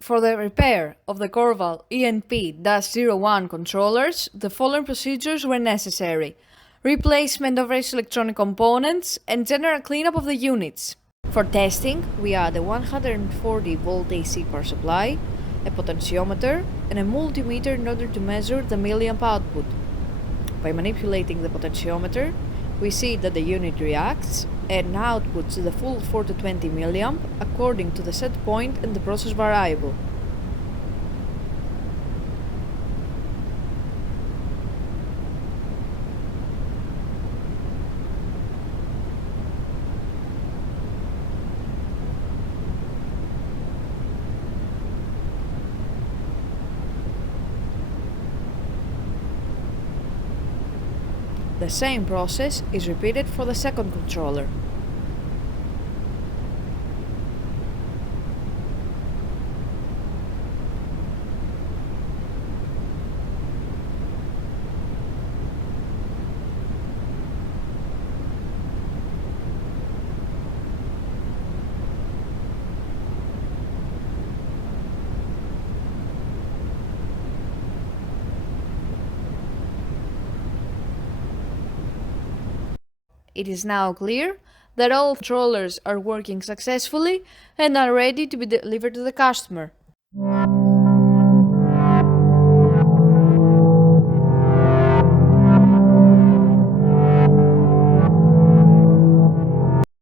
For the repair of the Korval E&P-01 controllers, the following procedures were necessary: replacement of various electronic components and general cleanup of the units. For testing, we add a 140 volt AC power supply, a potentiometer, and a multimeter in order to measure the milliamp output. By manipulating the potentiometer, we see that the unit reacts and outputs the full 4 to 20 milliamp according to the set point and the process variable. The same process is repeated for the second controller. It is now clear that all controllers are working successfully and are ready to be delivered to the customer.